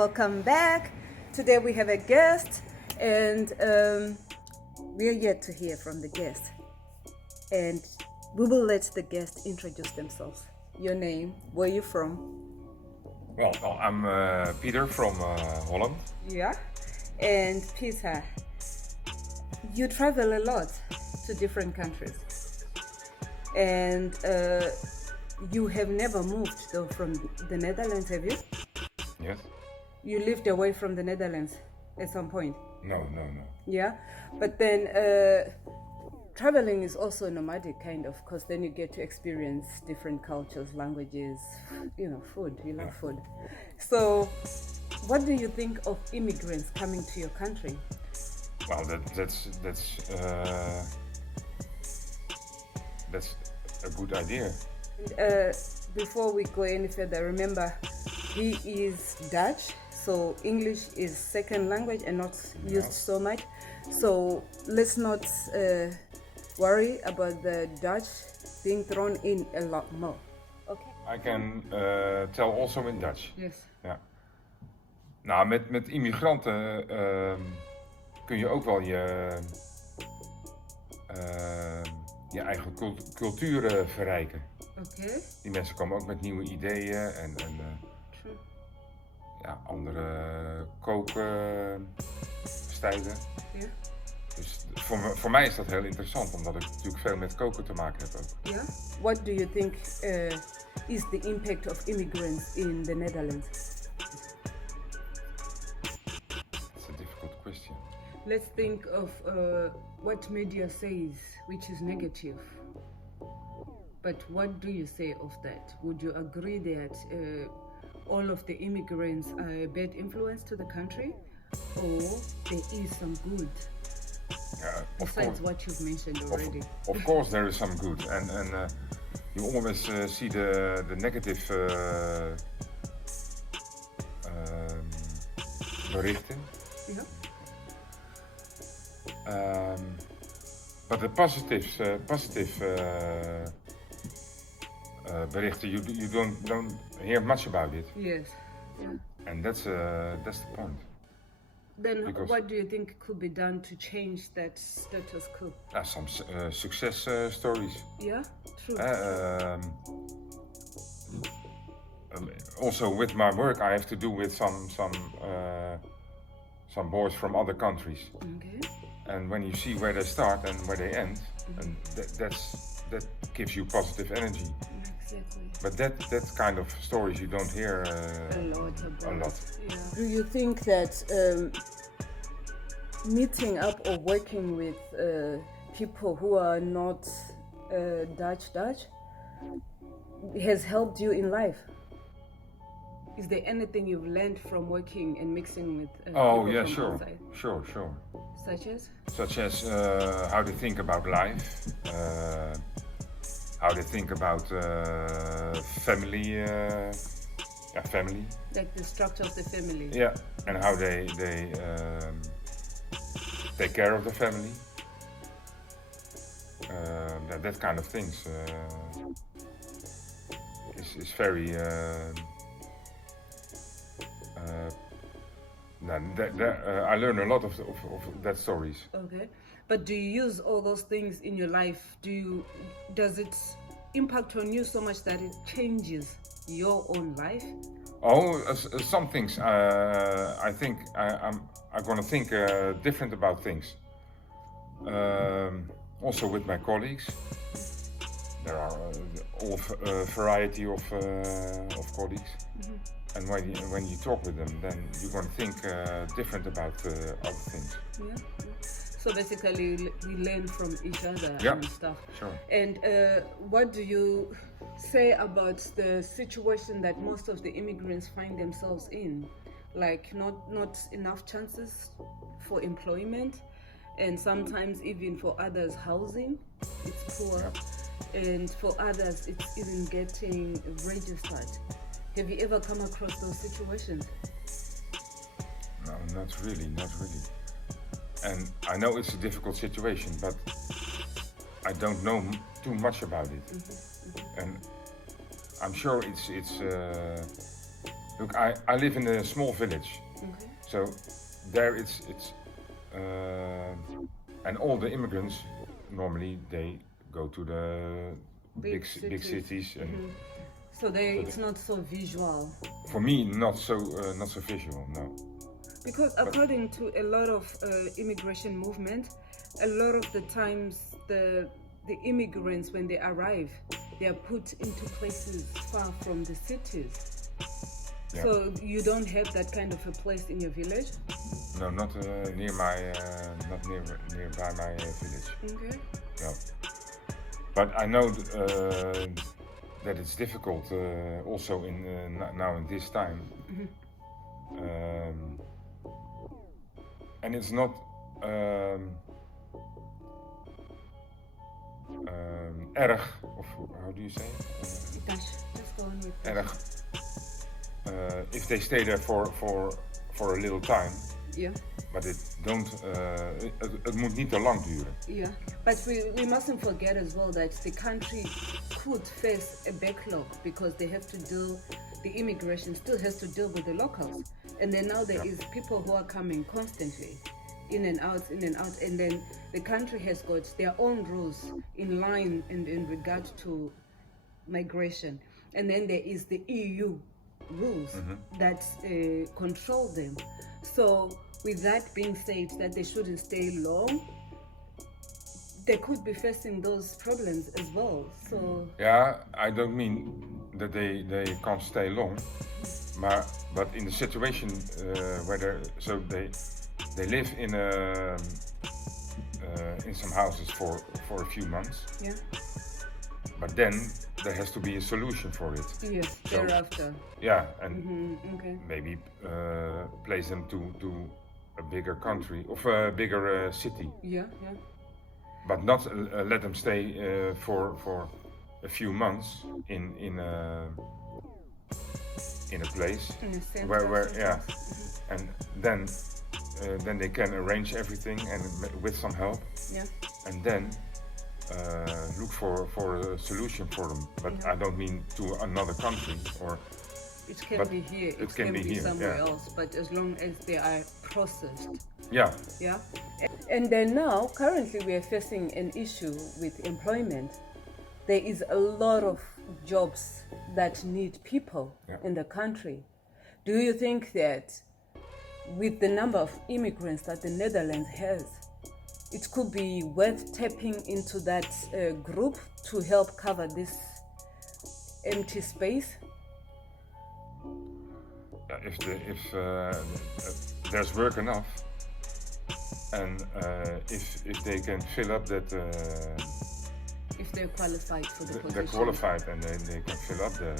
welcome back. Today we have a guest, and we are yet to hear from the guest. And we will let the guest introduce themselves. Your name, where you from? Well, I'm Peter from Holland. Yeah. And Peter, you travel a lot to different countries, and you have never moved though from the Netherlands, have you? Yes? You lived away from the Netherlands at some point. No. Yeah, but then traveling is also nomadic kind of, because then you get to experience different cultures, languages, food. You love food. So what do you think of immigrants coming to your country? Well, that's a good idea. Before we go any further, remember he is Dutch, so English is second language and not used so much. So let's not worry about the Dutch being thrown in a lot more. Okay. I can tell also in Dutch. Yes. Ja. Nou, met immigranten kun je ook wel je eigen cultuur verrijken. Okay. Die mensen komen ook met nieuwe ideeën en True. ja, andere kookstijlen. Yeah. Dus voor mij is dat heel interessant, omdat ik natuurlijk veel met koken te maken heb ook. Yeah. What do you think is the impact of immigrants in the Netherlands? It's a difficult question. Let's think of what media says, which is negative. But what do you say of that? Would you agree that all of the immigrants are a bad influence to the country, or there is some good besides what you've mentioned already? Of course there is some good, and you always see the negative berichten. Yeah. But the positive berichten, you don't hear much about it. Yes. Yeah. And that's the point. Then Because- what do you think could be done to change that status quo? Some success stories. Yeah, true. Also with my work, I have to do with some boys from other countries. Okay. And when you see where they start and where they end, and that gives you positive energy. Exactly. But that kind of stories you don't hear A lot about a lot. it. Yeah. Do you think that meeting up or working with people who are not Dutch has helped you in life? Is there anything you've learned from working and mixing with Oh people yeah, from sure, outside? sure. Such as? Such as how they think about life, how they think about family, family. Like the structure of the family? Yeah, and how they take care of the family. That kind of things is very. I learn a lot of that stories. Okay. But do you use all those things in your life? Does it impact on you so much that it changes your own life? Oh, some things. I think I'm gonna think different about things. Also with my colleagues, there are all variety of colleagues, and when you talk with them, then you're gonna think different about other things. Yeah. So basically, we learn from each other Yeah, and stuff. sure. And what do you say about the situation that most of the immigrants find themselves in? Like not enough chances for employment, and sometimes even for others housing, it's poor, and for others it's even getting registered. Have you ever come across those situations? No, not really. And I know it's a difficult situation, but I don't know too much about it. And I'm sure it's Look, I live in a small village, Okay. so there it's and all the immigrants normally they go to the Big big cities. cities, and So it's not so visual. for me not so visual. No. Because according to a lot of immigration movement, a lot of the times the immigrants, when they arrive, they are put into places far from the cities. Yeah. So you don't have that kind of a place in your village? No, not near my not nearby my village. Okay. No. But I know that it's difficult also in now in this time. And it's not erg, of how do you say it? Just go on with it. Erg. If they stay there for a little time, Yeah. but het moet niet te lang duren. Yeah, but we mustn't forget as well that the country could face a backlog because they have to the immigration still has to deal with the locals. And then now there is people who are coming constantly, in and out, and then the country has got their own rules in line in regard to migration. And then there is the EU rules that control them. So with that being said, that they shouldn't stay long, they could be facing those problems as well. So Yeah, I don't mean that they can't stay long, but in the situation where they live in some houses for a few months, yeah, but then there has to be a solution for it. yes, So- thereafter. Yeah, and Okay. maybe place them to a bigger country of a bigger city, Yeah, yeah. but not let them stay for a few months in a place In a sense. where that's yeah, it. and then they can arrange everything and with some help, Yeah. and then look for a solution for them. But Yeah. I don't mean to another country or. It can But be here. It can be here, somewhere yeah. else. But as long as they are processed. Yeah, Yeah. And then now, currently, we are facing an issue with employment. There is a lot of jobs that need people in the country. Do you think that with the number of immigrants that the Netherlands has, it could be worth tapping into that group to help cover this empty space? if there's work enough, and if they can fill up that If they're qualified for the position. they're qualified and they can fill up the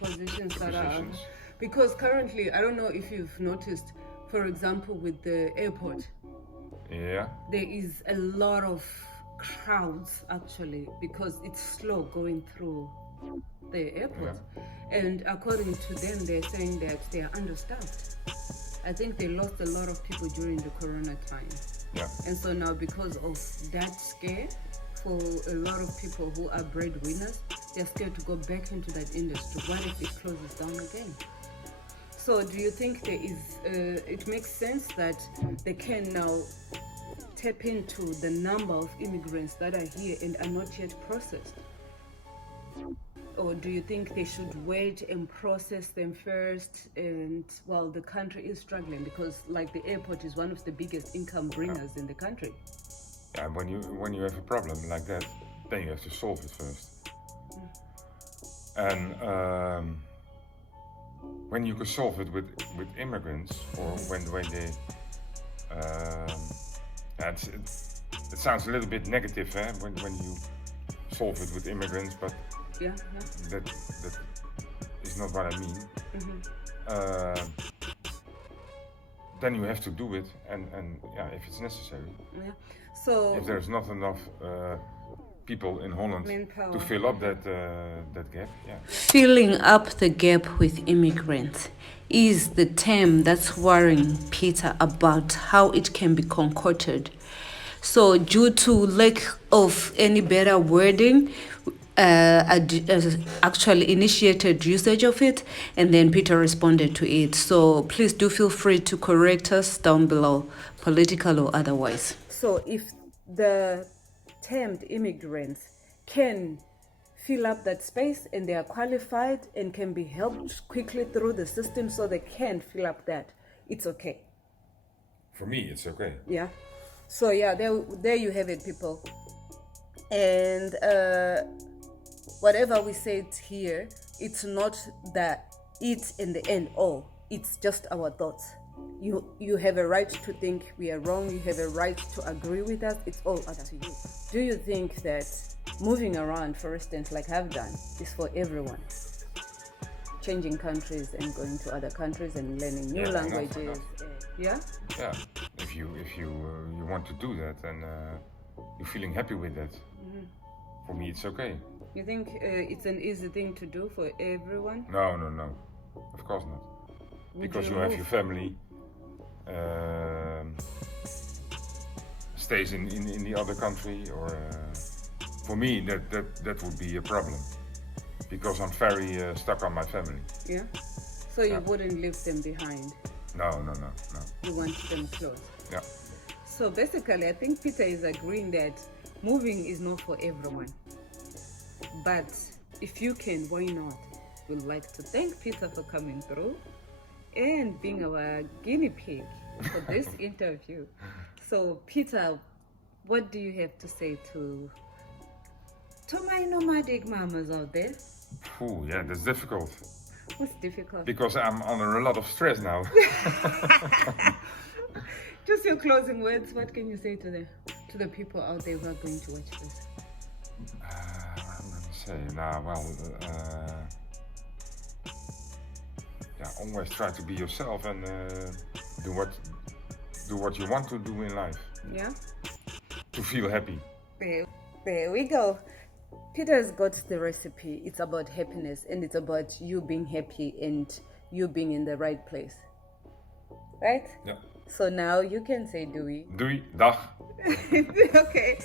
Positions that are. positions. Because currently, I don't know if you've noticed, for example, with the airport, Yeah, there is a lot of crowds actually because it's slow going through the airport. And according to them, they're saying that they are understaffed. I think they lost a lot of people during the corona time. yeah, And so now, because of that scare, for a lot of people who are breadwinners, they're scared to go back into that industry. What if it closes down again? So do you think there is, it makes sense that they can now tap into the number of immigrants that are here and are not yet processed? Or do you think they should wait and process them first, and while the country is struggling, because like the airport is one of the biggest income bringers in the country? yeah. When you have a problem like that, then you have to solve it first. And when you can solve it with immigrants, or when they it sounds a little bit negative, when you solve it with immigrants, but Yeah, that is not what I mean. Then you have to do it, and yeah, if it's necessary. yeah. So If there's not enough people in Holland Manpower. to fill up that gap, yeah. Filling up the gap with immigrants is the term that's worrying Peter about how it can be concocted. So, due to lack of any better wording, actually initiated usage of it, and then Peter responded to it. So please do feel free to correct us down below, political or otherwise. So if the termed immigrants can fill up that space and they are qualified and can be helped quickly through the system so they can fill up that, it's okay. For me, it's okay. Yeah. So yeah, there you have it, people. And whatever we said here, it's not the it in the end all. It's just our thoughts. You have a right to think we are wrong. You have a right to agree with us. It's all up to you. Do you think that moving around, for instance, like I've done, is for everyone? Changing countries and going to other countries and learning new languages. Yeah. Yeah. If you want to do that and you're feeling happy with that, for me it's okay. You think it's an easy thing to do for everyone? No. Of course not. Because you have your family stays in the other country, or for me that would be a problem, because I'm very stuck on my family. Yeah. So you wouldn't leave them behind. No. You want them close. Yeah. So basically, I think Peter is agreeing that moving is not for everyone. But if you can, why not? We'd like to thank Peter for coming through and being our guinea pig for this interview. So Peter, what do you have to say to my nomadic mamas out there? Ooh, yeah, that's difficult. What's difficult? Because I'm under a lot of stress now. Just your closing words. What can you say to the people out there who are going to watch this? I'm going to say, always try to be yourself and do what you want to do in life. Yeah. To feel happy. There we go. Peter's got the recipe. It's about happiness, and it's about you being happy and you being in the right place. Right? Yeah. So now you can say doei. Doei, dag. Okay.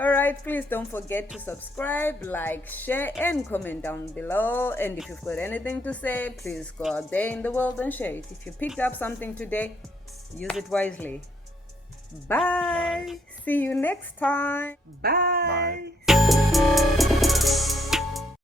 All right, please don't forget to subscribe, like, share, and comment down below. And if you've got anything to say, please go out there in the world and share it. If you picked up something today, use it wisely. Bye. See you next time. Bye. Bye.